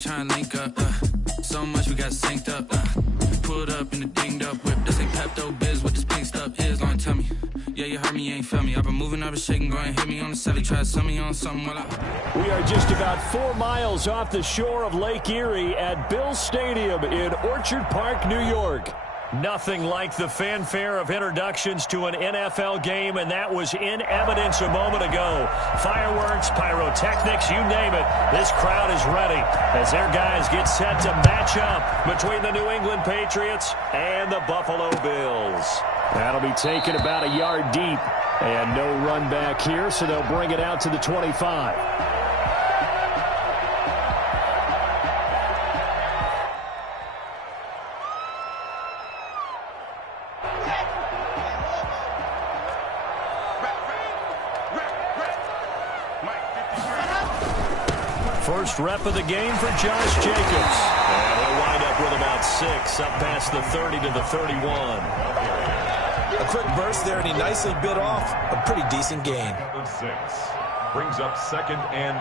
Trying to link up, so much we got synced up. Pulled up in the dinged up whip. This ain't Pepto Biz with this pink stuff is. Long tell me, yeah, you heard me, you ain't felt me. I've been moving, I've been shaking, go and hit me on the celly. Try to sell me on something while I. We are just about 4 miles off the shore of Lake Erie at Bills Stadium in Orchard Park, New York. Nothing like the fanfare of introductions to an NFL game, and that was in evidence a moment ago. Fireworks, pyrotechnics, you name it. This crowd is ready as their guys get set to match up between the New England Patriots and the Buffalo Bills. That'll be taken about a yard deep, and no run back here, so they'll bring it out to the 25. First rep of the game for Josh Jacobs. And he'll wind up with about 6, up past the 30 to the 31. A quick burst there, and he nicely bit off a pretty decent gain. 6 brings up 2nd and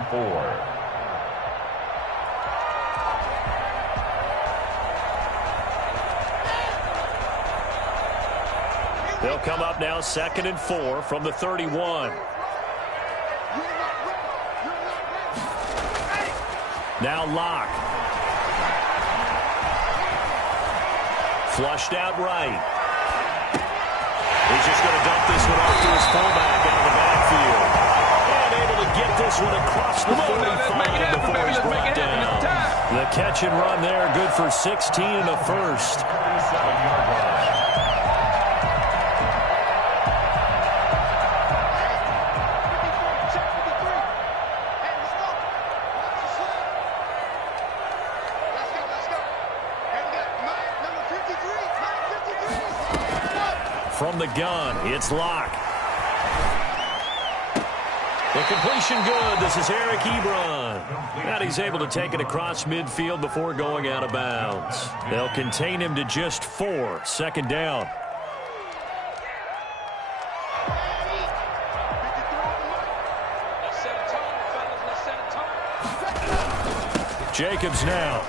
4. They'll come up now 2nd and 4 from the 31. Now Locke. Flushed out right. He's just going to dump this one off to his fullback out of the backfield. And able to get this one across the 45 before he's brought down. The catch and run there, good for 16 and a first. 37-yard line. From the gun, it's Locke. The completion good. This is Eric Ebron. And he's able to take it across midfield before going out of bounds. They'll contain him to just 4. 2nd down. Jacobs now.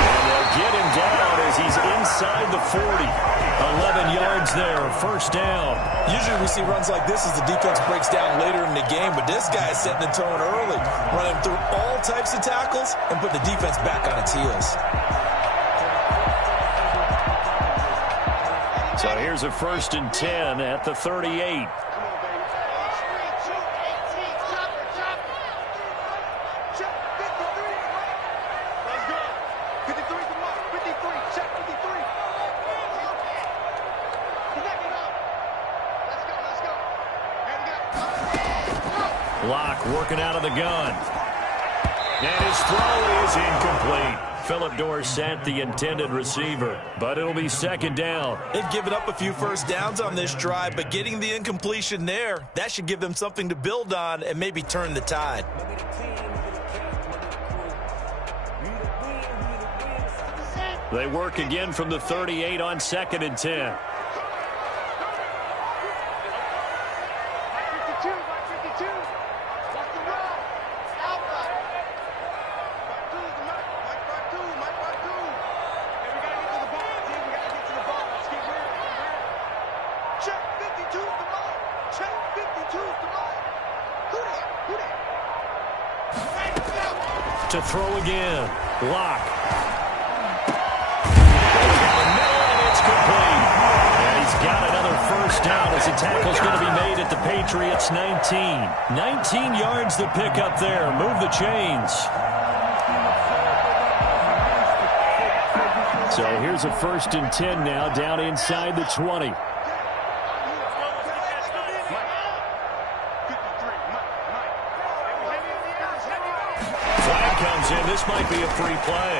And they'll get him down as he's inside the 40. 11 yards there, 1st down. Usually we see runs like this as the defense breaks down later in the game, but this guy is setting the tone early, running through all types of tackles and put the defense back on its heels. So here's a 1st and 10 at the 38. Locke working out of the gun. And his throw is incomplete. Philip Dorsett, the intended receiver. But it'll be 2nd down. They've given up a few first downs on this drive, but getting the incompletion there, that should give them something to build on and maybe turn the tide. They work again from the 38 on 2nd and 10. To throw again. Locke. And it's complete. And he's got another 1st down as the tackle's going to be made at the Patriots 19. 19 yards to pick up there. Move the chains. So here's a 1st and 10 now down inside the 20. In. This might be a free play.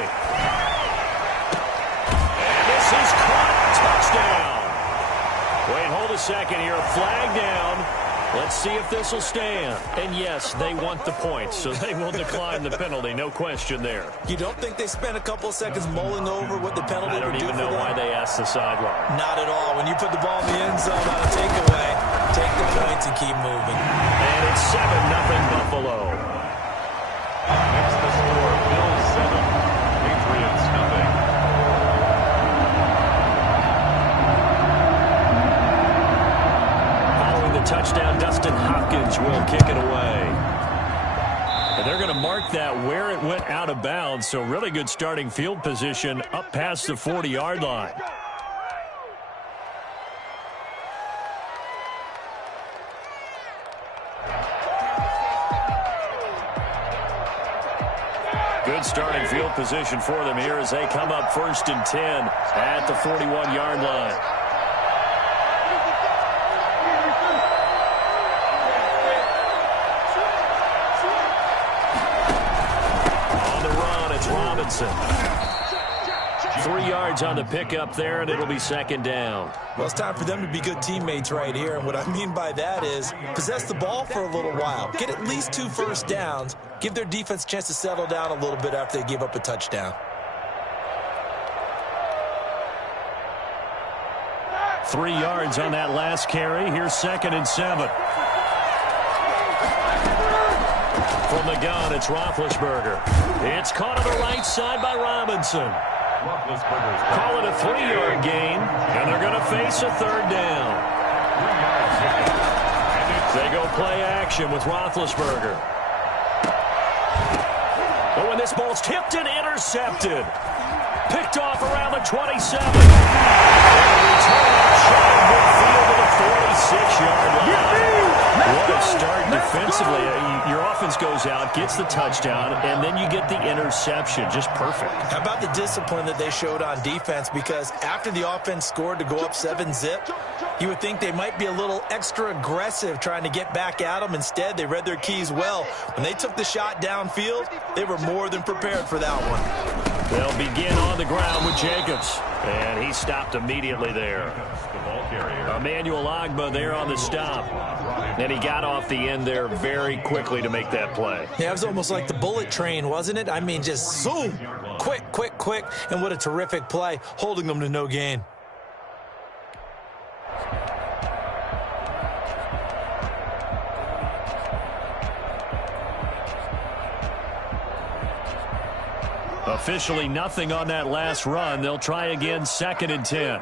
And this is caught. Touchdown. Wait, hold a second here. Flag down. Let's see if this will stand. And yes, they want the points, so they will decline the penalty. No question there. You don't think they spent a couple of seconds mulling over what the penalty would do for them? I don't even know why they asked the sideline. Not at all. When you put the ball in the end zone on a takeaway, take the points and keep moving. And it's 7-0 Buffalo. Next, the Yards will kick it away. And they're going to mark that where it went out of bounds, so really good starting field position up past the 40-yard line. Good starting field position for them here as they come up 1st and 10 at the 41-yard line. On the run, it's Robinson. 3 yards on the pickup there, and it'll be 2nd down. Well, it's time for them to be good teammates right here, and what I mean by that is possess the ball for a little while. Get at least 2 first downs. Give their defense a chance to settle down a little bit after they give up a touchdown. 3 yards on that last carry. Here's 2nd and 7. From the gun, it's Roethlisberger. It's caught on the right side by Robinson. Call it a 3-yard gain, and they're going to face a 3rd down. They go play action with Roethlisberger. Oh, and this ball's tipped and intercepted. Picked off around the 27. And return shot midfield to the 46-yard line. What a start defensively. Your offense goes out, gets the touchdown, and then you get the interception. Just perfect. How about the discipline that they showed on defense? Because after the offense scored to go up 7-zip, you would think they might be a little extra aggressive trying to get back at them. Instead, they read their keys well. When they took the shot downfield, they were more than prepared for that one. They'll begin on the ground with Jacobs. And he stopped immediately there. Emmanuel Ogbah there on the stop. And he got off the end there very quickly to make that play. Yeah, it was almost like the bullet train, wasn't it? I mean, just zoom. Quick, quick, quick. And what a terrific play, holding them to no gain. Officially nothing on that last run. They'll try again, 2nd and 10.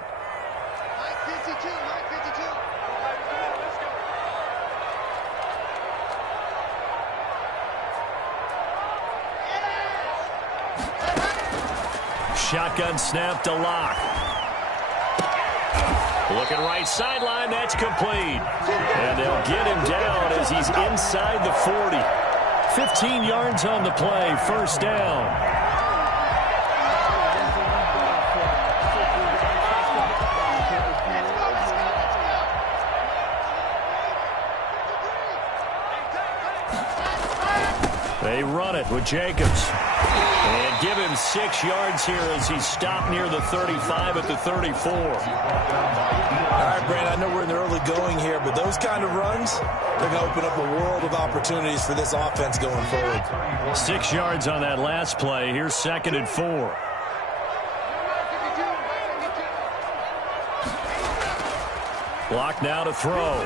Shotgun snap to Locke. Looking right sideline, that's complete. And they'll get him down as he's inside the 40. 15 yards on the play, 1st down. They run it with Jacobs. And give him 6 yards here as he's stopped near the 35 at the 34. All right, Brandon, I know we're in the early going here, but those kind of runs, they're going to open up a world of opportunities for this offense going forward. 6 yards on that last play. Here's 2nd and 4. Block now to throw.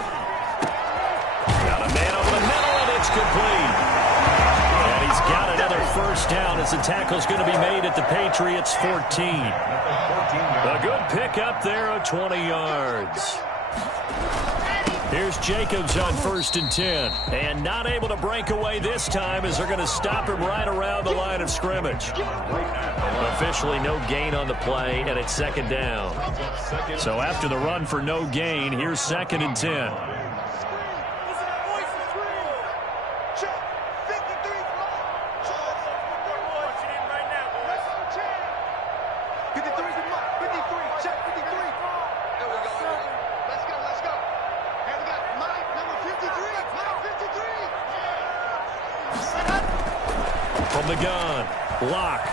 Got a man over the middle, and it's complete. And he's got another 1st down as the tackle's going to be made at the Patriots' 14. A good pickup there of 20 yards. Here's Jacobs on 1st and 10. And not able to break away this time as they're going to stop him right around the line of scrimmage. Officially no gain on the play, and it's 2nd down. So after the run for no gain, here's 2nd and 10. From the gun, Locke.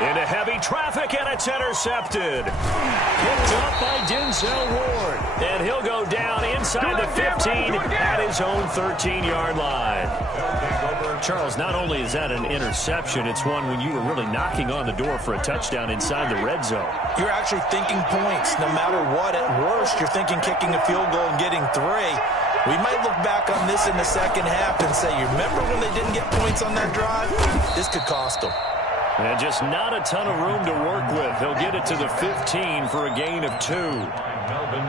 Into heavy traffic, and it's intercepted. Picked up by Denzel Ward. And he'll go down inside the 15 at his own 13-yard line. Charles, not only is that an interception, it's one when you were really knocking on the door for a touchdown inside the red zone. You're actually thinking points. No matter what, at worst, you're thinking kicking a field goal and getting 3. We might look back on this in the second half and say, you remember when they didn't get points on that drive? This could cost them. And just not a ton of room to work with. He'll get it to the 15 for a gain of 2.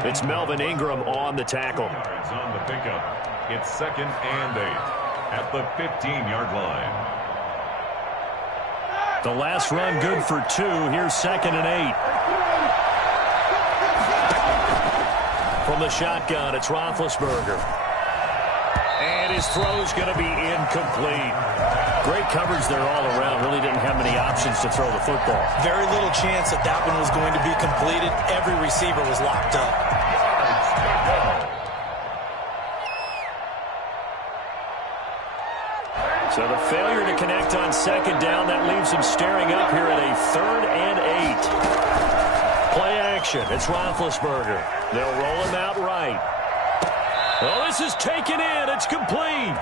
It's Melvin Ingram on the tackle. On the pickup. It's 2nd and 8 at the 15-yard line. The last run good for 2. Here's 2nd and 8. From the shotgun, it's Roethlisberger. And his throw's going to be incomplete. Great coverage there all around. Really didn't have many options to throw the football. Very little chance that that one was going to be completed. Every receiver was locked up. So the failure to connect on 2nd down, that leaves him staring up here at a 3rd and 8. Play action. It's Roethlisberger. They'll roll him out right. Oh, this is taken in. It's complete.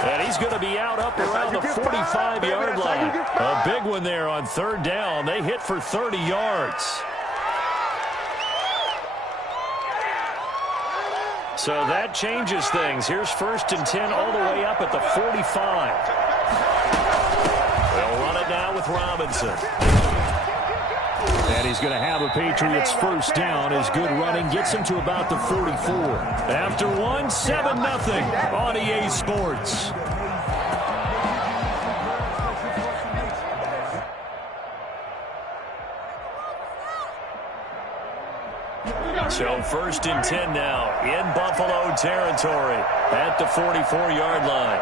And he's going to be out up around the 45-yard line. A big one there on 3rd down. They hit for 30 yards. So that changes things. Here's 1st and 10 all the way up at the 45. They'll run it now with Robinson. And he's going to have a Patriots 1st down as good running gets him to about the 44. After 1, 7-0 on EA Sports. So 1st and 10 now in Buffalo territory at the 44-yard line.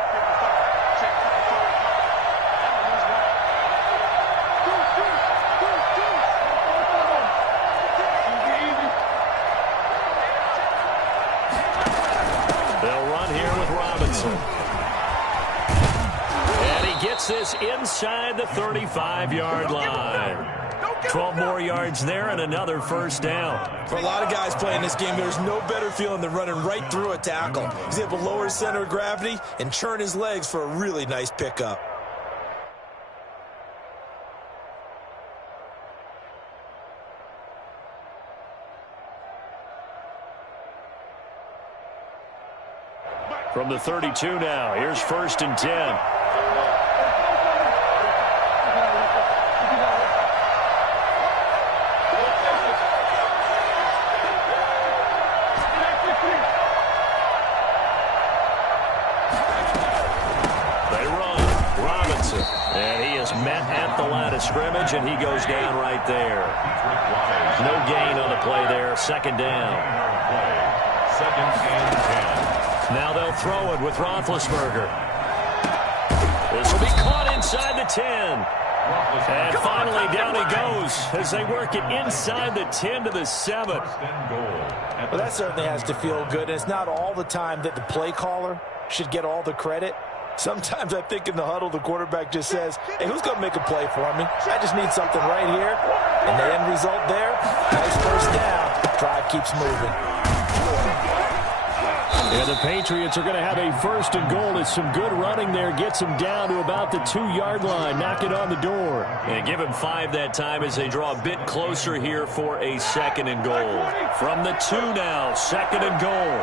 And he gets this inside the 35-yard line. 12 more yards there and another 1st down. For a lot of guys playing this game, there's no better feeling than running right through a tackle. He's able to lower his center of gravity and churn his legs for a really nice pickup. From the 32 now, here's 1st and 10. They run. Robinson. And he is met at the line of scrimmage, and he goes down right there. No gain on the play there. 2nd down. 2nd and 10. Now they'll throw it with Roethlisberger. This will be caught inside the 10. And finally down he goes as they work it inside the 10 to the 7. Well, that certainly has to feel good. And it's not all the time that the play caller should get all the credit. Sometimes I think in the huddle, the quarterback just says, hey, who's going to make a play for me? I just need something right here. And the end result there, nice 1st down. Drive keeps moving. And the Patriots are going to have a 1st and goal as some good running there gets them down to about the 2-yard line. Knock it on the door. And give him 5 that time as they draw a bit closer here for a 2nd and goal. From the 2 now, 2nd and goal.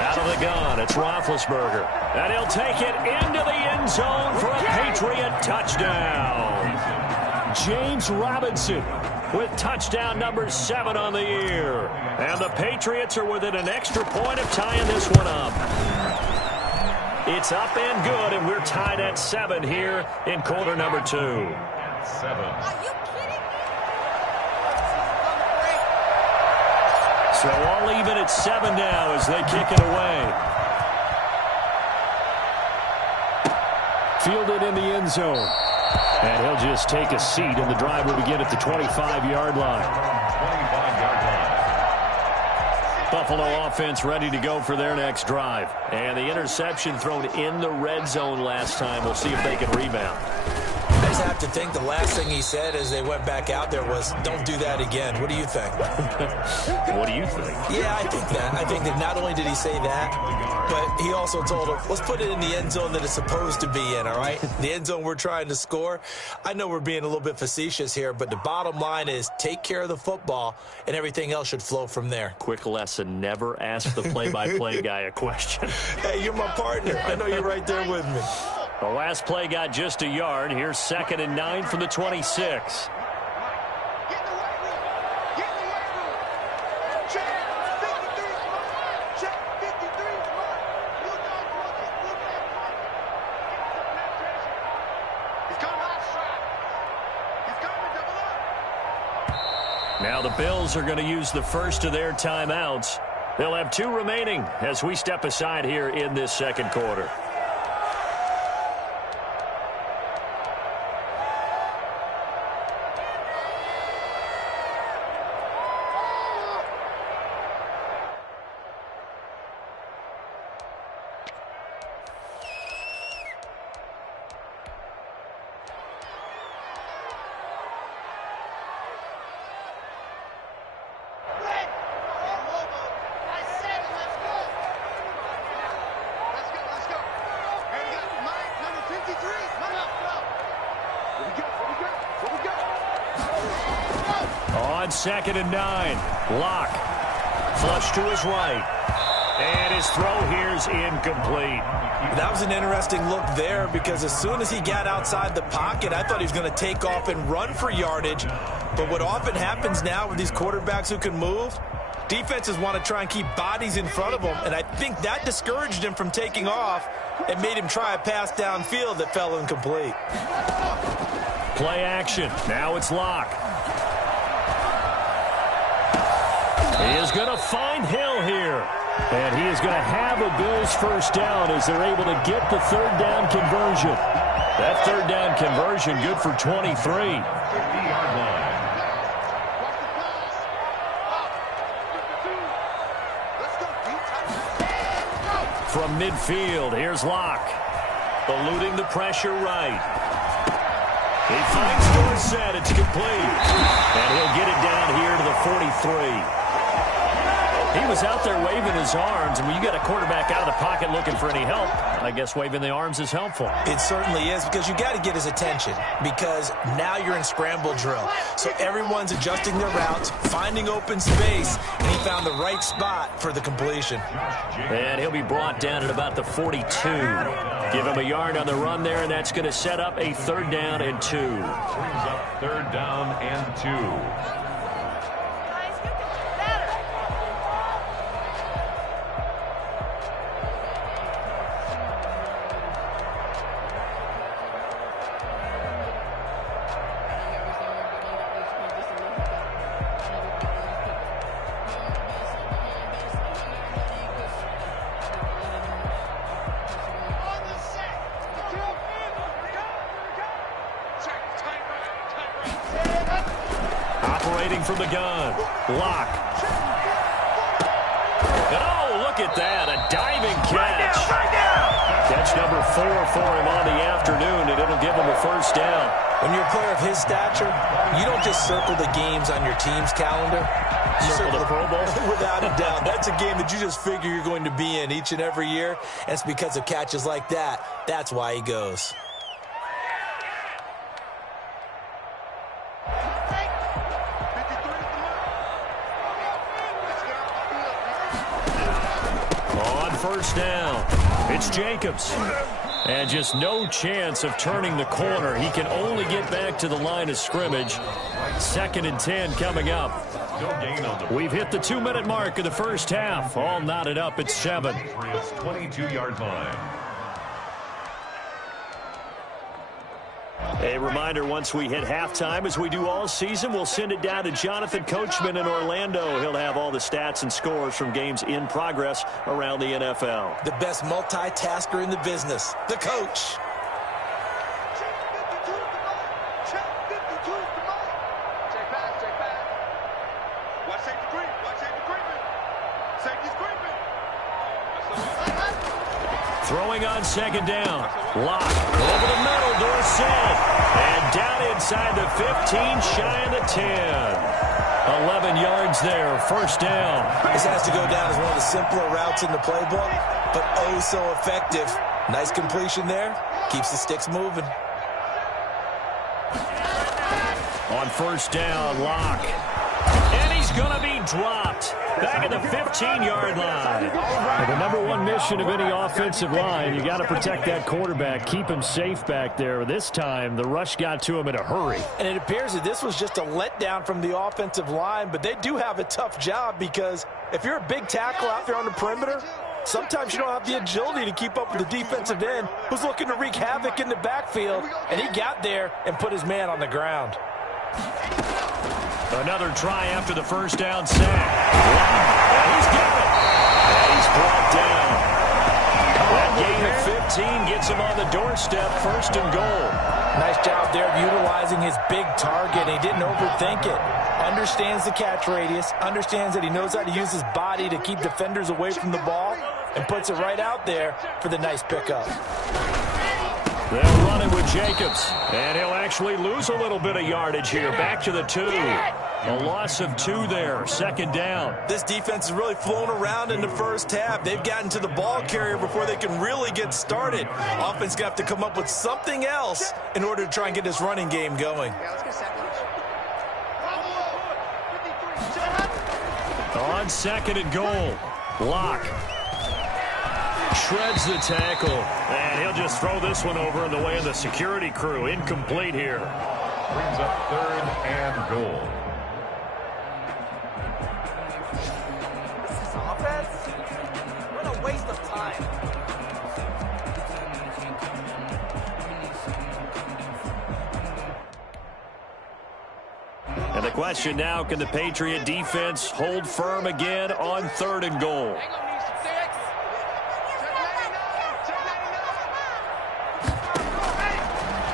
Out of the gun, it's Roethlisberger. And he'll take it into the end zone for a Patriot touchdown. James Robinson with touchdown number 7 on the year. And the Patriots are within an extra point of tying this one up. It's up and good, and we're tied at 7 here in quarter number 2. 7. So all even at 7 now as they kick it away. Fielded in the end zone. And he'll just take a seat, and the drive will begin at the 25-yard line. 25-yard line. Buffalo offense ready to go for their next drive. And the interception thrown in the red zone last time. We'll see if they can rebound. I just have to think the last thing he said as they went back out there was, don't do that again. What do you think? What do you think? Yeah, I think that. I think that not only did he say that, but he also told him, let's put it in the end zone that it's supposed to be in, all right? The end zone we're trying to score. I know we're being a little bit facetious here, but the bottom line is take care of the football, and everything else should flow from there. Quick lesson, never ask the play-by-play guy a question. Hey, you're my partner. I know you're right there with me. The last play got just a yard. Here's 2nd and 9 from the 26. Now the Bills are going to use the first of their timeouts. They'll have 2 remaining as we step aside here in this second quarter. On 2nd and 9, Locke. Flush to his right. And his throw here's incomplete. That was an interesting look there because as soon as he got outside the pocket, I thought he was going to take off and run for yardage. But what often happens now with these quarterbacks who can move, defenses want to try and keep bodies in front of them. And I think that discouraged him from taking off and made him try a pass downfield that fell incomplete. Play action. Now it's Locke. He is going to find Hill here. And he is going to have a Bills first down as they're able to get the 3rd down conversion. That 3rd down conversion good for 23. 50-yard line. From midfield, here's Locke. Eluding the pressure right. He finds Dorsett. It's complete. And he'll get it down here to the 43. He was out there waving his arms, and when you got a quarterback out of the pocket looking for any help, I guess waving the arms is helpful. It certainly is because you got to get his attention because now you're in scramble drill. So everyone's adjusting their routes, finding open space, and he found the right spot for the completion. And he'll be brought down at about the 42. Give him a yard on the run there, and that's going to set up a 3rd down and 2. Brings up 3rd down and 2. From the gun, Locke. And oh, look at that, a diving catch. Right now. Catch number 4 for him on the afternoon, and it'll give him a first down. When you're a player of his stature, you don't just circle the games on your team's calendar. You circle the Pro Bowl? Without a doubt. That's a game that you just figure you're going to be in each and every year. And it's because of catches like that. That's why he goes. First down. It's Jacobs. And just no chance of turning the corner. He can only get back to the line of scrimmage. 2nd and 10 coming up. We've hit the 2-minute mark of the first half. All knotted up at 7. 22-yard line. A reminder, once we hit halftime, as we do all season, we'll send it down to Jonathan Coachman in Orlando. He'll have all the stats and scores from games in progress around the NFL. The best multitasker in the business, the coach. Throwing on 2nd down. Locke over the middle, Dorsett. And down inside the 15, shy of the 10. 11 yards there, first down. This has to go down as one of the simpler routes in the playbook, but oh so effective. Nice completion there. Keeps the sticks moving. On first down, Locke. And he's going to be dropped. Back at the 15-yard line. And the number one mission of any offensive line, you got to protect that quarterback, keep him safe back there. This time, the rush got to him in a hurry. And it appears that this was just a letdown from the offensive line, but they do have a tough job because if you're a big tackle out there on the perimeter, sometimes you don't have the agility to keep up with the defensive end who's looking to wreak havoc in the backfield, and he got there and put his man on the ground. Another try after the first down sack. And he's got it. And he's brought down. That gain of 15 gets him on the doorstep, 1st and goal. Nice job there of utilizing his big target. He didn't overthink it. Understands the catch radius, understands that he knows how to use his body to keep defenders away from the ball, and puts it right out there for the nice pickup. They'll run it with Jacobs, and he'll actually lose a little bit of yardage here. Back to the 2. A loss of 2 there, 2nd down. This defense has really flown around in the first half. They've gotten to the ball carrier before they can really get started. Offense got to come up with something else in order to try and get this running game going. On 2nd and goal, Locke shreds the tackle, and he'll just throw this one over in the way of the security crew. Incomplete here. Brings up 3rd and goal. This is offense? What a waste of time. And the question now, can the Patriot defense hold firm again on 3rd and goal?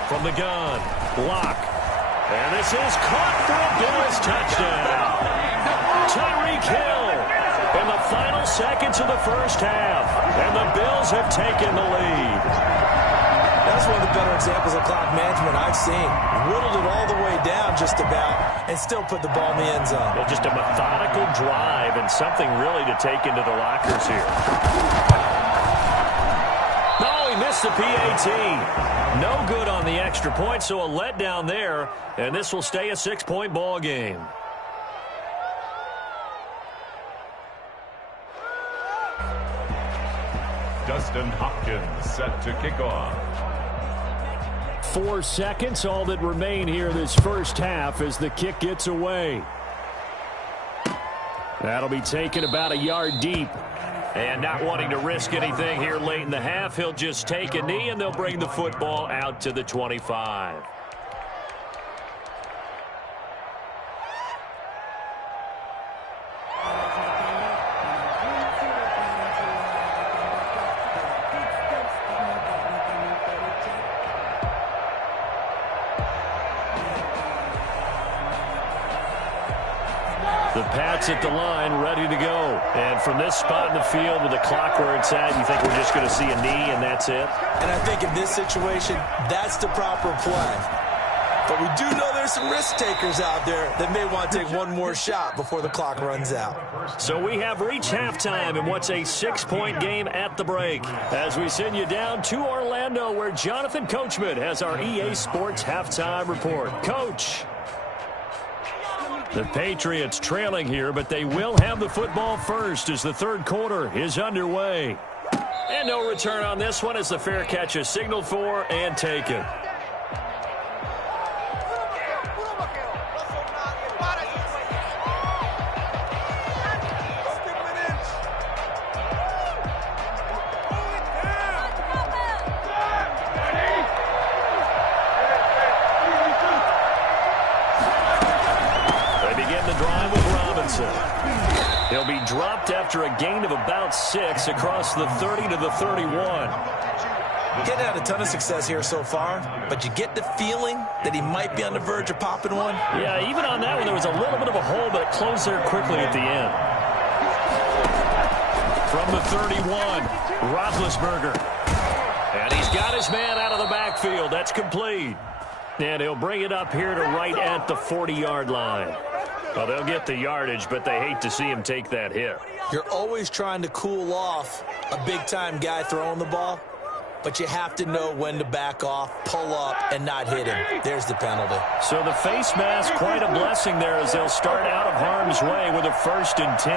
From the gun, Locke. And this is caught for a Bills touchdown. Tyreek Hill in the final seconds of the first half. And the Bills have taken the lead. That's one of the better examples of clock management I've seen. Whittled it all the way down just about and still put the ball in the end zone. Well, just a methodical drive and something really to take into the lockers here. No, he missed the PAT. No good on the extra point, so a letdown there, and this will stay a 6-point ball game. Dustin Hopkins set to kick off. 4 seconds, all that remain here this first half as the kick gets away. That'll be taken about a yard deep. And not wanting to risk anything here late in the half, he'll just take a knee, and they'll bring the football out to the 25. The Pats at the line, ready to go. And from this spot in the field with the clock where it's at, you think we're just going to see a knee and that's it? And I think in this situation, that's the proper play. But we do know there's some risk takers out there that may want to take one more shot before the clock runs out. So we have reached halftime in what's a 6-point game at the break. As we send you down to Orlando, where Jonathan Coachman has our EA Sports halftime report. Coach. The Patriots trailing here, but they will have the football first as the 3rd quarter is underway. And no return on this one as the fair catch is signaled for and taken. He'll be dropped after a gain of about 6 across the 30 to the 31. Getting had a ton of success here so far, but you get the feeling that he might be on the verge of popping one. Yeah, even on that one, there was a little bit of a hole, but it closed there quickly at the end. From the 31, Roethlisberger. And he's got his man out of the backfield. That's complete. And he'll bring it up here to right at the 40-yard line. Well, they'll get the yardage, but they hate to see him take that hit. You're always trying to cool off a big-time guy throwing the ball, but but you have to know when to back off, pull up, and not hit him. There's the penalty. So the face mask, quite a blessing there as they'll start out of harm's way with a 1st and 10.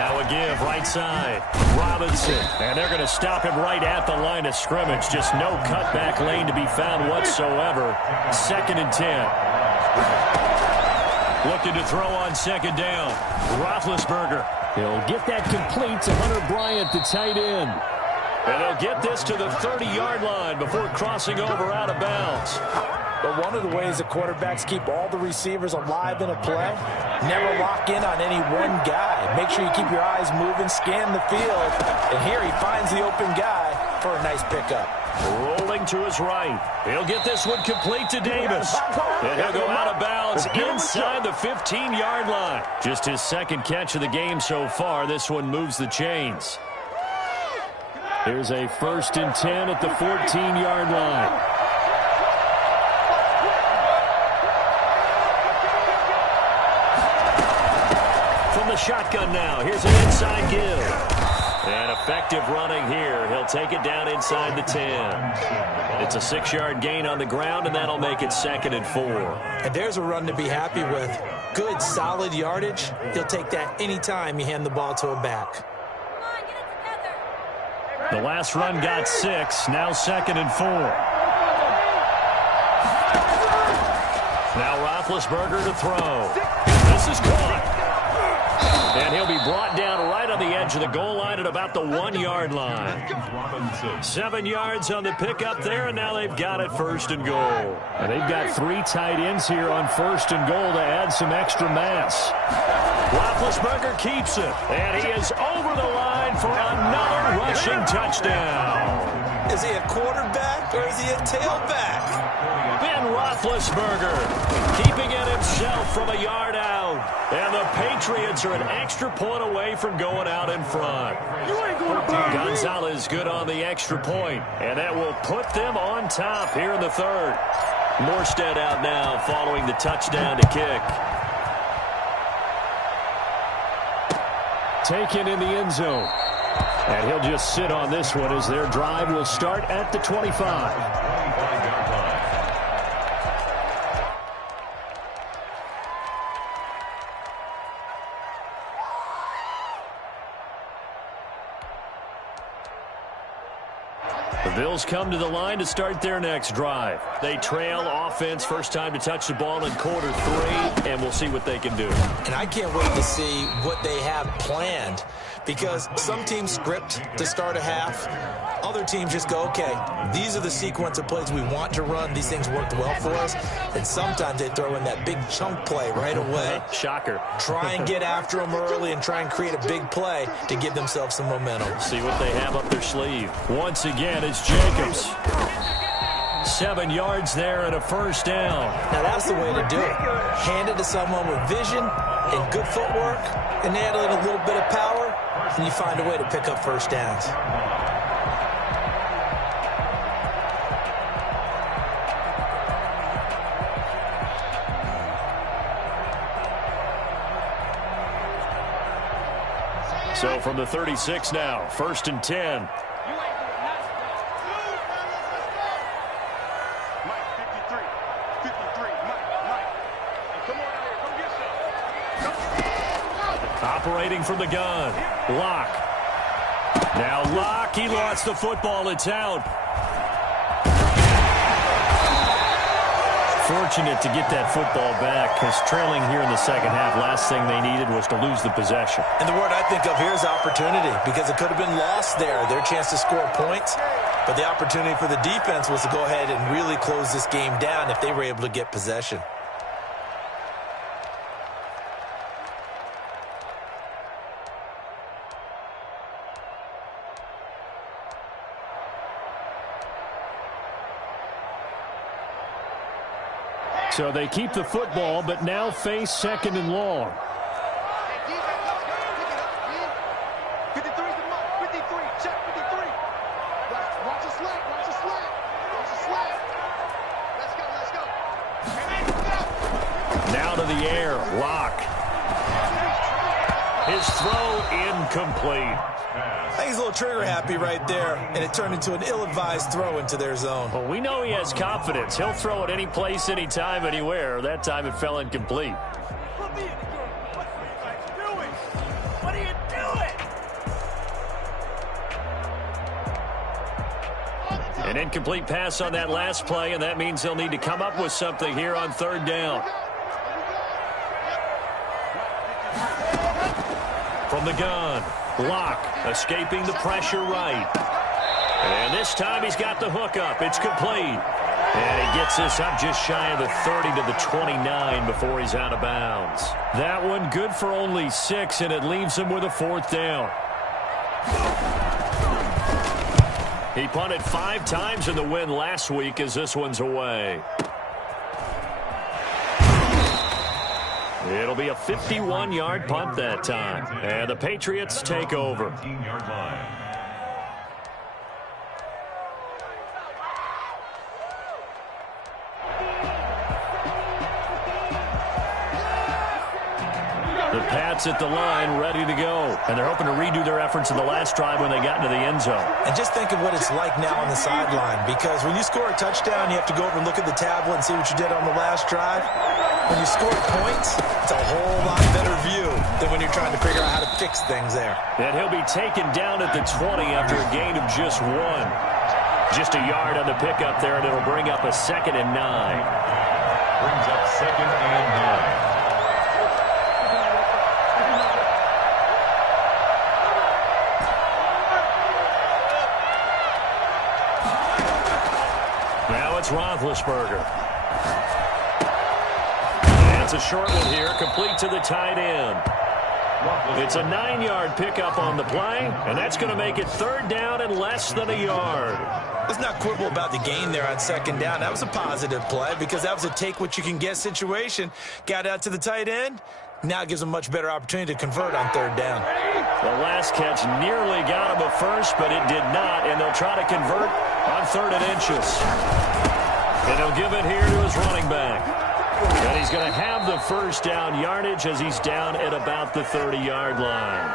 Now a give right side. Robinson. And they're going to stop him right at the line of scrimmage. Just no cutback lane to be found whatsoever. 2nd and 10. Looking to throw on 2nd down. Roethlisberger. He'll get that complete to Hunter Bryant, the tight end. And they'll get this to the 30-yard line before crossing over out of bounds. But one of the ways the quarterbacks keep all the receivers alive in a play, never lock in on any one guy. Make sure you keep your eyes moving, scan the field, and here he finds the open guy for a nice pickup. Rolling to his right. He'll get this one complete to Davis. And he'll go out of bounds inside the 15-yard line. Just his 2nd catch of the game so far. This one moves the chains. Here's a 1st and 10 at the 14-yard line. From the shotgun now, here's an inside give. And effective running here. He'll take it down inside the 10. It's a 6-yard gain on the ground, and that'll make it 2nd and 4. And there's a run to be happy with. Good, solid yardage. He'll take that anytime you hand the ball to a back. The last run got 6. Now 2nd and 4. Now Roethlisberger to throw. This is caught. And he'll be brought down right on the edge of the goal line at about the 1-yard line. 7 yards on the pickup there, and now they've got it 1st and goal. And they've got 3 tight ends here on 1st and goal to add some extra mass. Roethlisberger keeps it, and he is over the line for another rushing touchdown. Is he a quarterback or is he a tailback? Ben Roethlisberger keeping it himself from a yard out. And the Patriots are an extra point away from going out in front. Gonzalez good on the extra point, and that will put them on top here in the 3rd. Morstead out now following the touchdown to kick. Taken in the end zone. And he'll just sit on this one as their drive will start at the 25. The Bills come to the line to start their next drive. They trail offense, first time to touch the ball in quarter 3, and we'll see what they can do. And I can't wait to see what they have planned, because some teams script to start a half. Other teams just go, okay, these are the sequence of plays we want to run. These things worked well for us. And sometimes they throw in that big chunk play right away. Shocker. Try and get after them early and try and create a big play to give themselves some momentum. See what they have up their sleeve. Once again, it's Jacobs. 7 yards there and a 1st down. Now that's the way to do it. Hand it to someone with vision and good footwork, and add in a little bit of power, and you find a way to pick up 1st downs. So from the 36 now, 1st and 10. Operating from the gun. Locke. Now Locke, he lost the football. It's out. Fortunate to get that football back, because trailing here in the 2nd half, last thing they needed was to lose the possession. And the word I think of here is opportunity, because it could have been lost there, their chance to score points. But the opportunity for the defense was to go ahead and really close this game down if they were able to get possession. So they keep the football, but now face 2nd and long. 53's the mark. 53. Check 53. Watch the slant. Watch the slant. Watch the slant. Let's go. Let's go. Now to the air. Locke. His throw incomplete. think he's a little trigger happy right there, and it turned into an ill-advised throw into their zone. Well, we know he has confidence. He'll throw it any place, anytime, anywhere. That time it fell incomplete. What are you doing? An incomplete pass on that last play, and that means they'll need to come up with something here on third down. From the gun, Locke escaping the pressure right. And this time he's got the hook up. It's complete. And he gets this up just shy of the 30 to the 29 before he's out of bounds. That one good for only 6, and it leaves him with a 4th down. He punted 5 times in the win last week as this one's away. It'll be a 51-yard punt that time. And the Patriots take over. 15-yard line. The Pats at the line, ready to go. And they're hoping to redo their efforts in the last drive when they got into the end zone. And just think of what it's like now on the sideline, because when you score a touchdown, you have to go over and look at the tablet and see what you did on the last drive. When you score points, it's a whole lot better view than when you're trying to figure out how to fix things there. And he'll be taken down at the 20 after a gain of just 1. Just a yard on the pickup there, and it'll bring up a 2nd and 9. Brings up 2nd and 9. Now it's Roethlisberger. And it's a short one here, complete to the tight end. It's a 9-yard pickup on the play, and that's going to make it 3rd down and less than a yard. Let's not quibble about the gain there on 2nd down. That was a positive play because that was a take-what-you-can-get situation. Got out to the tight end. Now it gives them a much better opportunity to convert on 3rd down. The last catch nearly got him a first, but it did not, and they'll try to convert on 3rd and inches. And he'll give it here to his running back. And he's going to have the 1st down yardage as he's down at about the 30-yard line.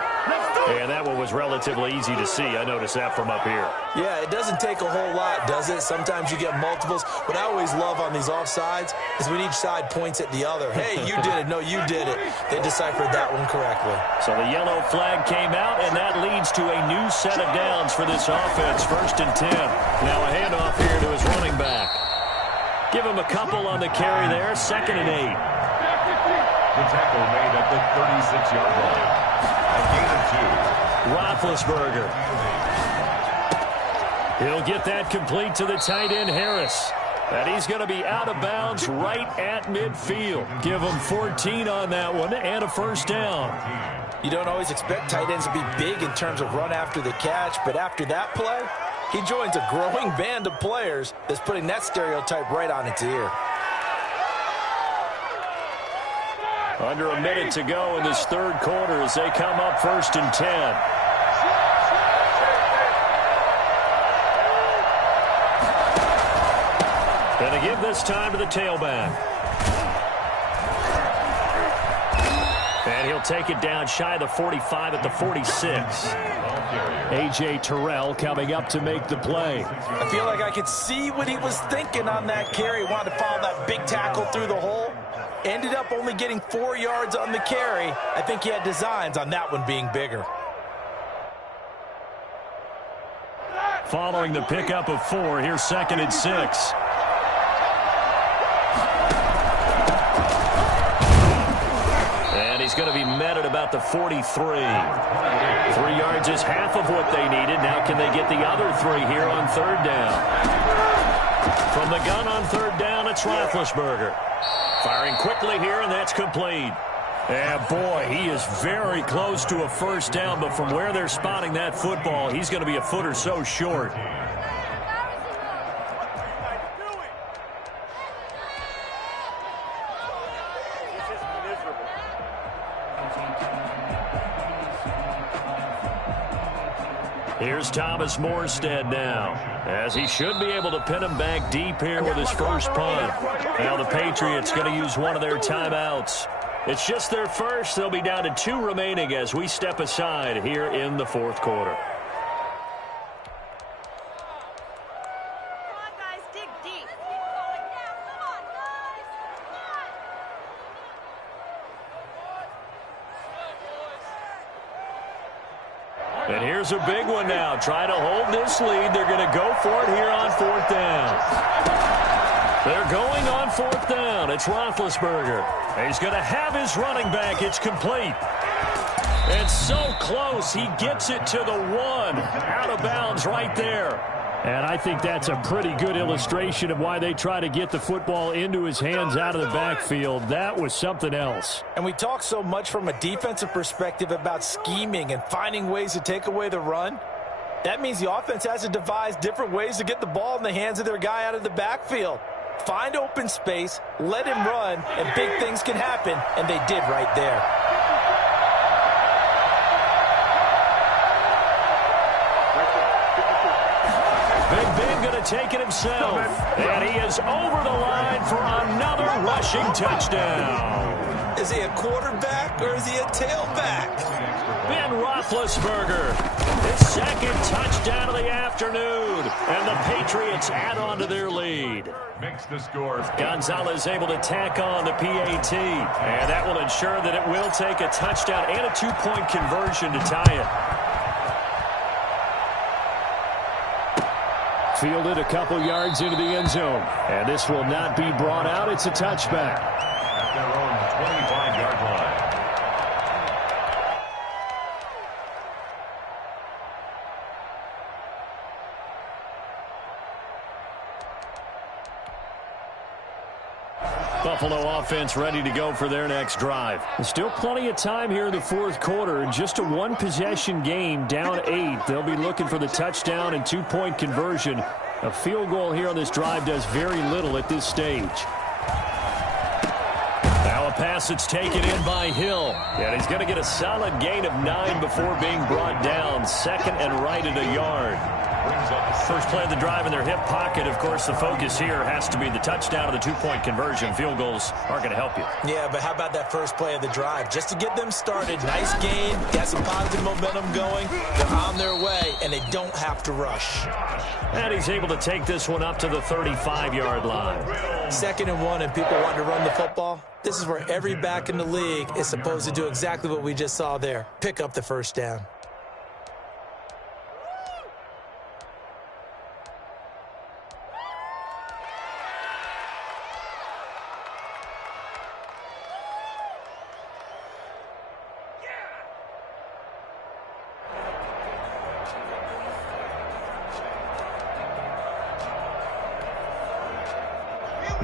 And that one was relatively easy to see. I noticed that from up here. Yeah, it doesn't take a whole lot, does it? Sometimes you get multiples. What I always love on these offsides is when each side points at the other. Hey, you did it. No, you did it. They deciphered that one correctly. So the yellow flag came out, and that leads to a new set of downs for this offense. 1st and 10. Now a handoff here to his running back. Give him a couple on the carry there. 2nd and 8. The tackle made at the 36-yard line. A gain of 2. Roethlisberger. He'll get that complete to the tight end, Harris. And he's going to be out of bounds right at midfield. Give him 14 on that one and a 1st down. You don't always expect tight ends to be big in terms of run after the catch, but after that play, he joins a growing band of players that's putting that stereotype right on its ear. Under a minute to go in this 3rd quarter as they come up 1st and 10. And they give this time to the tailback. And he'll take it down shy of the 45 at the 46. A.J. Terrell coming up to make the play. I feel like I could see what he was thinking on that carry. Wanted to follow that big tackle through the hole. Ended up only getting 4 yards on the carry. I think he had designs on that one being bigger. Following the pickup of 4, here's 2nd and 6. And he's going to be met at about the 43. 3 yards is half of what they needed. Now can they get the other 3 here on 3rd down? From the gun on 3rd down, it's Roethlisberger. Firing quickly here, and that's complete. And boy, he is very close to a 1st down, but from where they're spotting that football, he's going to be a foot or so short. Here's Thomas Morstead now, as he should be able to pin him back deep here with his first punt. Now the Patriots going to use one of their timeouts. It's just their first. They'll be down to 2 remaining as we step aside here in the 4th quarter. And here's a big one now. Trying to hold this lead. They're going to go for it here on 4th down. They're going on 4th down. It's Roethlisberger. He's going to have his running back. It's complete. And so close. He gets it to the 1. Out of bounds right there. And I think that's a pretty good illustration of why they try to get the football into his hands out of the backfield. That was something else. And we talk so much from a defensive perspective about scheming and finding ways to take away the run. That means the offense has to devise different ways to get the ball in the hands of their guy out of the backfield. Find open space, let him run, and big things can happen, and they did right there. Big Ben going to take it himself, and he is over the line for another rushing touchdown. Is he a quarterback or is he a tailback? Ben Roethlisberger, his second touchdown of the afternoon, and the Patriots add on to their lead. Makes the score. Gonzalez able to tack on the PAT, and that will ensure that it will take a touchdown and a 2-point conversion to tie it. Fielded a couple yards into the end zone. And this will not be brought out. It's a touchback. At their own 25-yard line. Buffalo offense ready to go for their next drive. There's still plenty of time here in the 4th quarter. Just a 1-possession game, down 8. They'll be looking for the touchdown and 2-point conversion. A field goal here on this drive does very little at this stage. Now a pass that's taken in by Hill. And he's going to get a solid gain of 9 before being brought down. 2nd and right at a yard. First play of the drive in their hip pocket. Of course, the focus here has to be the touchdown of the 2-point conversion. Field goals aren't going to help you. Yeah, but how about that first play of the drive? Just to get them started. Nice gain. Got some positive momentum going. They're on their way, and they don't have to rush. And he's able to take this one up to the 35-yard line. 2nd and 1, and people want to run the football. This is where every back in the league is supposed to do exactly what we just saw there. Pick up the first down.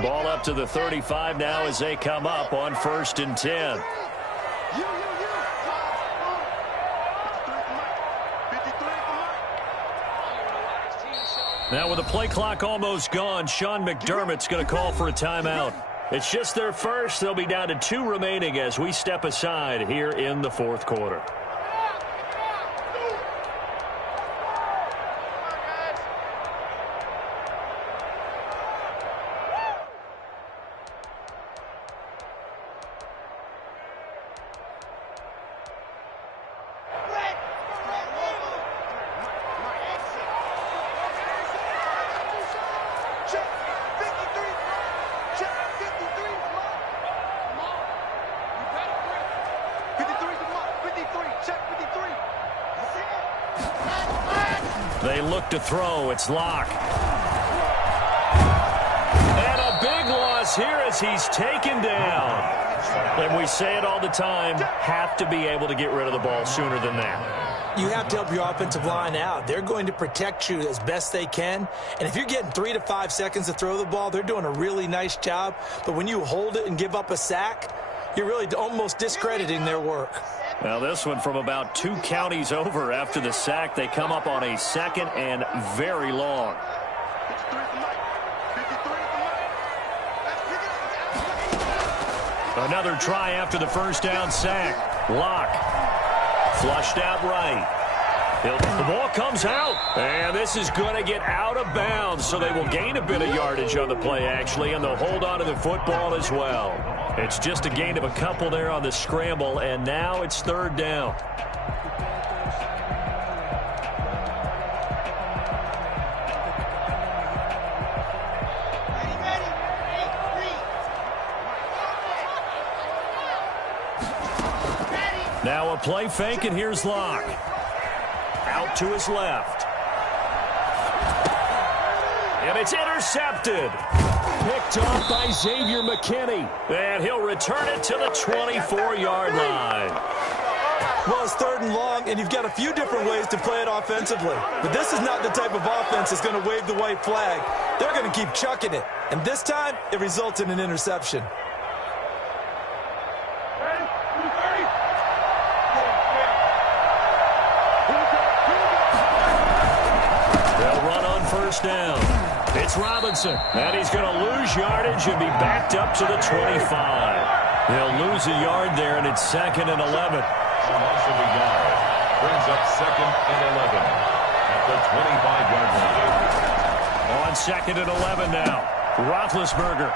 Ball up to the 35 now as they come up on 1st and 10. Now with the play clock almost gone, Sean McDermott's going to call for a timeout. It's just their first. They'll be down to 2 remaining as we step aside here in the 4th quarter. They look to throw. It's Locke. And a big loss here as he's taken down. And we say it all the time, have to be able to get rid of the ball sooner than that. You have to help your offensive line out. They're going to protect you as best they can. And if you're getting 3 to 5 seconds to throw the ball, they're doing a really nice job. But when you hold it and give up a sack, you're really almost discrediting their work. Now this one from about 2 counties over after the sack. They come up on a 2nd and very long. Another try after the first down sack. Locke flushed out right. The ball comes out, and this is going to get out of bounds, so they will gain a bit of yardage on the play, actually, and they'll hold on to the football as well. It's just a gain of a couple there on the scramble, and now it's 3rd down. Now a play fake, and here's Locke. to his left. And it's intercepted. Picked off by Xavier McKinney. And he'll return it to the 24-yard line. Well, it's 3rd and long, and you've got a few different ways to play it offensively. But this is not the type of offense that's going to wave the white flag. They're going to keep chucking it. And this time, it results in an interception. They'll run on 1st down. It's Robinson, and he's going to lose yardage and be backed up to the 25. They'll lose a yard there, and it's 2nd and 11. Loss of a yard. Brings up 2nd and 11 at the 25-yard line. On 2nd and 11 now. Roethlisberger.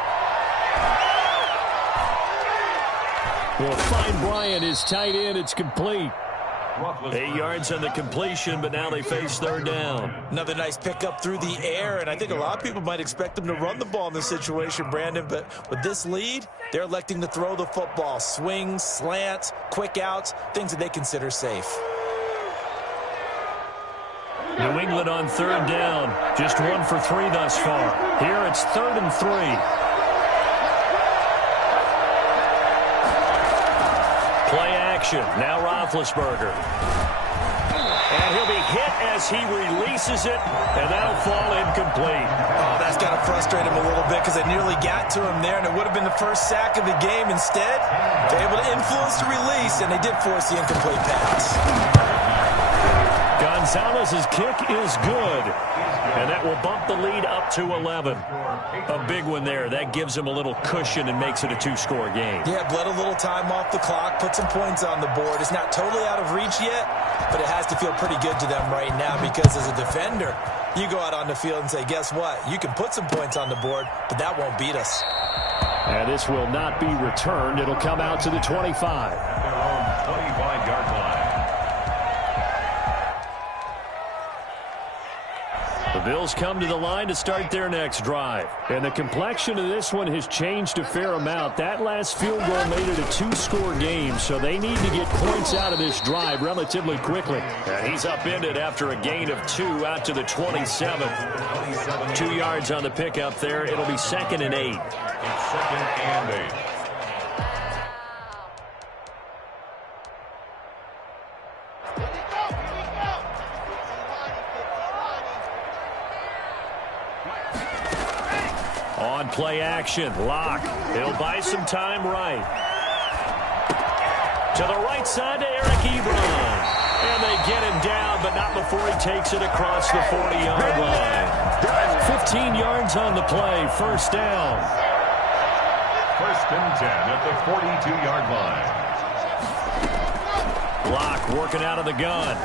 Will find Bryant, his tight end. It's complete. 8 yards on the completion, but now they face 3rd down. Another nice pickup through the air, and I think a lot of people might expect them to run the ball in this situation, Brandon, but with this lead, they're electing to throw the football. Swings, slants, quick outs, things that they consider safe. New England on 3rd down. Just 1 for 3 thus far. Here it's 3rd and 3. Play action. Now Roethlisberger. And he'll be hit as he releases it, and that'll fall incomplete. Oh, that's got to frustrate him a little bit because it nearly got to him there, and it would have been the first sack of the game. Instead, they're able to influence the release, and they did force the incomplete pass. Gonzalez's kick is good, and that will bump the lead up to 11. A big one there. That gives him a little cushion and makes it a 2-score game. Yeah, bled a little time off the clock, put some points on the board. It's not totally out of reach yet, but it has to feel pretty good to them right now because as a defender, you go out on the field and say, guess what? You can put some points on the board, but that won't beat us. And this will not be returned. It'll come out to the 25. Their own 25-yard line. The Bills come to the line to start their next drive. And the complexion of this one has changed a fair amount. That last field goal made it a 2-score game, so they need to get points out of this drive relatively quickly. And he's upended after a gain of 2 out to the 27. 2 yards on the pickup there. It'll be 2nd and 8. It's 2nd and 8. On play action, Locke. He'll buy some time right. To the right side to Eric Ebron. And they get him down, but not before he takes it across the 40-yard line. 15 yards on the play, 1st down. 1st and 10 at the 42-yard line. Locke working out of the gun.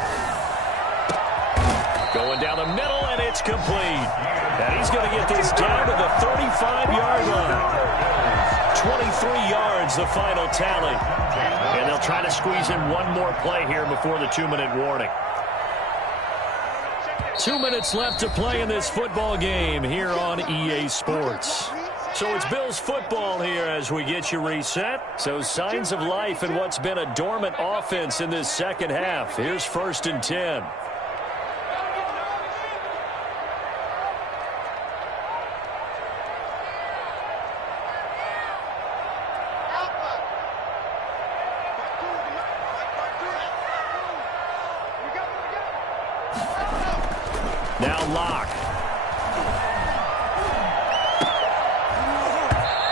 Going down the middle, and it's complete. And he's going to get this down to the 35-yard line. 23 yards, the final tally. And they'll try to squeeze in one more play here before the 2-minute warning. 2 minutes left to play in this football game here on EA Sports. So it's Bills football here as we get you reset. So signs of life in what's been a dormant offense in this second half. Here's 1st and 10. Now Locke.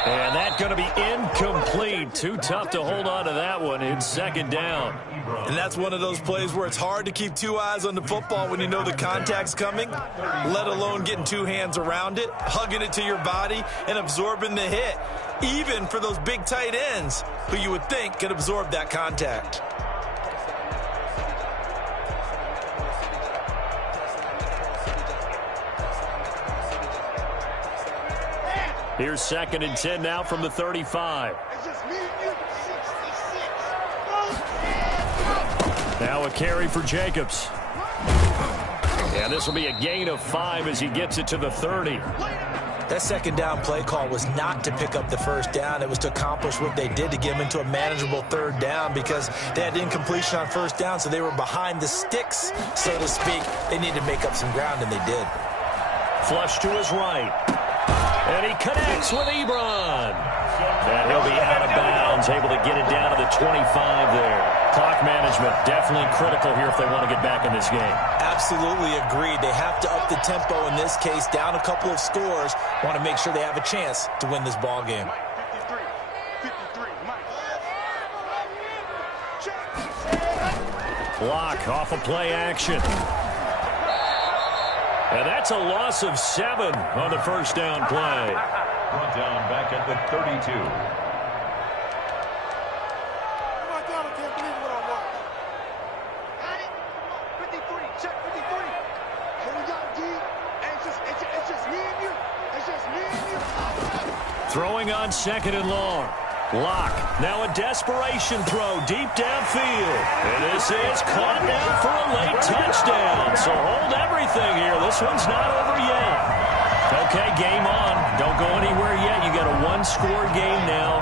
And that's going to be incomplete. Too tough to hold on to that one. It's 2nd down. And that's one of those plays where it's hard to keep 2 eyes on the football when you know the contact's coming, let alone getting 2 hands around it, hugging it to your body, and absorbing the hit, even for those big tight ends who you would think could absorb that contact. Here's 2nd and 10 now from the 35. Now a carry for Jacobs. And this will be a gain of 5 as he gets it to the 30. That second down play call was not to pick up the first down. It was to accomplish what they did to get them into a manageable third down because they had incompletion on first down, so they were behind the sticks, so to speak. They needed to make up some ground, and they did. Flush to his right. And he connects with Ebron. And he'll be out of bounds, able to get it down to the 25 there. Clock management definitely critical here if they want to get back in this game. Absolutely agreed. They have to up the tempo in this case, down a couple of scores. Want to make sure they have a chance to win this ball game. 53, Mike. Block off a play action. And that's a loss of 7 on the first down play. Brought down back at the 32. Throwing on second and long. Lock. Now a desperation throw deep downfield. And this is caught now for a late touchdown. So hold everything here. This one's not over yet. Okay, game on. Don't go anywhere yet. You got a one-score game now.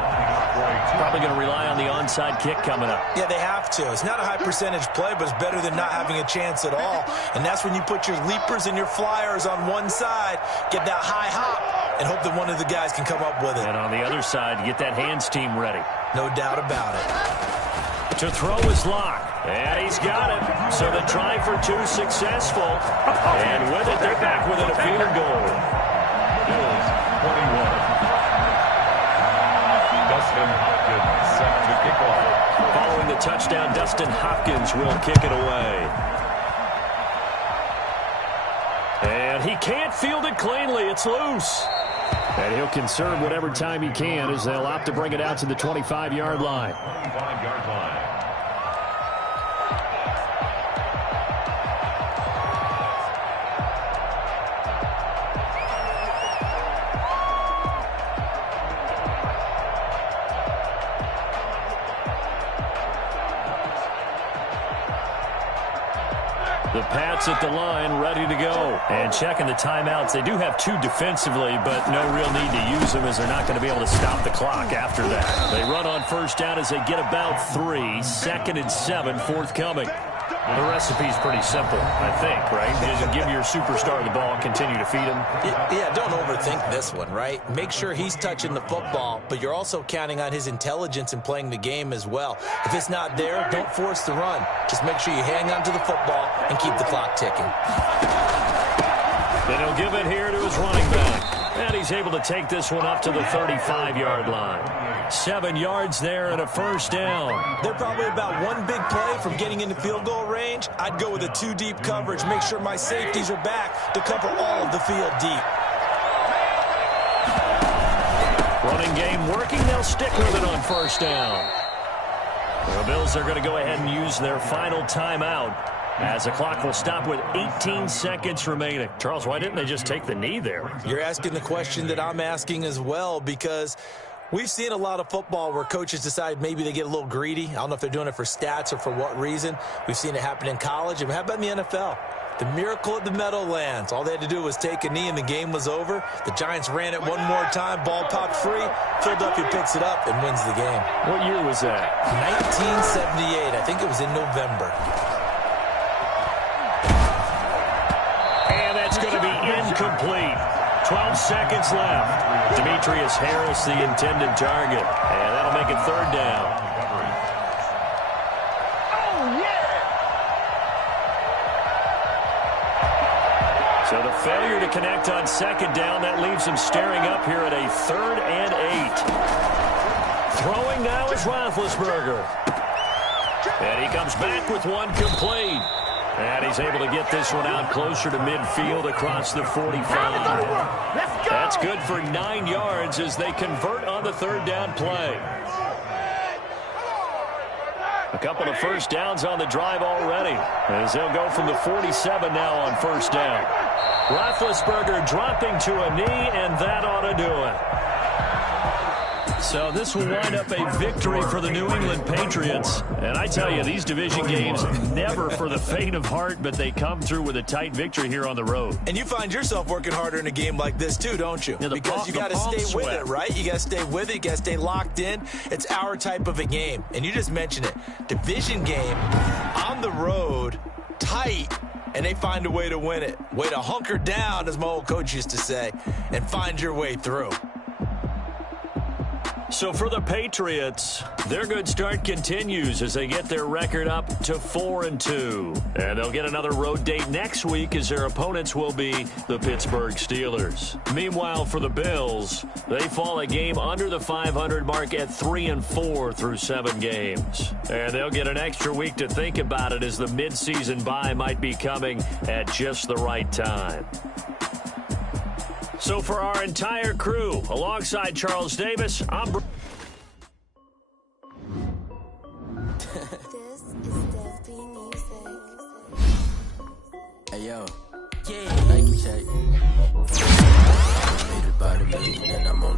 Probably going to rely on the onside kick coming up. Yeah, they have to. It's not a high percentage play, but it's better than not having a chance at all. And that's when you put your leapers and your flyers on one side, get that high hop, and hope that one of the guys can come up with it. And on the other side, get that hands team ready. No doubt about it. To throw is Lock. And he's got it. So the try for 2 successful. And with it, they're back within a field goal. Bills 21. Dustin Hopkins set to kick off. Following the touchdown, Dustin Hopkins will kick it away. And he can't field it cleanly. It's loose. And he'll conserve whatever time he can as they'll opt to bring it out to the 25-yard line. 25-yard line. The Pats at the line, ready to go. And checking the timeouts. They do have 2 defensively, but no real need to use them as they're not going to be able to stop the clock after that. They run on first down as they get about 3. 2nd and 7 forthcoming. The recipe's pretty simple, I think, right? Just give your superstar the ball, continue to feed him. Yeah, don't overthink this one, right? Make sure he's touching the football, but you're also counting on his intelligence in playing the game as well. If it's not there, don't force the run. Just make sure you hang on to the football and keep the clock ticking. Then he'll give it here to his running back. And he's able to take this one up to the 35-yard line. 7 yards there and a first down. They're probably about 1 big play from getting into field goal range. I'd go with a 2-deep coverage. Make sure my safeties are back to cover all of the field deep. Running game working. They'll stick with it on first down. The Bills are going to go ahead and use their final timeout as the clock will stop with 18 seconds remaining. Charles, why didn't they just take the knee there? You're asking the question that I'm asking as well, because we've seen a lot of football where coaches decide maybe they get a little greedy. I don't know if they're doing it for stats or for what reason. We've seen it happen in college. And how about in the NFL? The miracle of the Meadowlands. All they had to do was take a knee and the game was over. The Giants ran it one more time. Ball popped free. Philadelphia picks it up and wins the game. What year was that? 1978. I think it was in November. And that's going to be incomplete. 12 seconds left. Demetrius Harris, the intended target. And that'll make it 3rd down. So the failure to connect on 2nd down, that leaves him staring up here at a 3rd and 8. Throwing now is Roethlisberger. And he comes back with one complete. And he's able to get this one out closer to midfield across the 45. That's good for 9 yards as they convert on the 3rd down play. A couple of first downs on the drive already as they'll go from the 47 now on first down. Roethlisberger dropping to a knee, and that ought to do it. So this will wind up a victory for the New England Patriots. And I tell you, these division games, never for the faint of heart, but they come through with a tight victory here on the road. And you find yourself working harder in a game like this too, don't you? Yeah, because you got to stay with it, right? You got to stay with it. You got to stay locked in. It's our type of a game. And you just mentioned it. Division game on the road, tight, and they find a way to win it. Way to hunker down, as my old coach used to say, and find your way through. So for the Patriots, their good start continues as they get their record up to 4-2. And they'll get another road date next week as their opponents will be the Pittsburgh Steelers. Meanwhile, for the Bills, they fall a game under the 500 mark at 3-4 through 7 games. And they'll get an extra week to think about it as the midseason bye might be coming at just the right time. So for our entire crew, alongside Charles Davis, I'm... This is Desby Music. Hey, yo. Yeah. Nike check. Made it by the million, and I'm on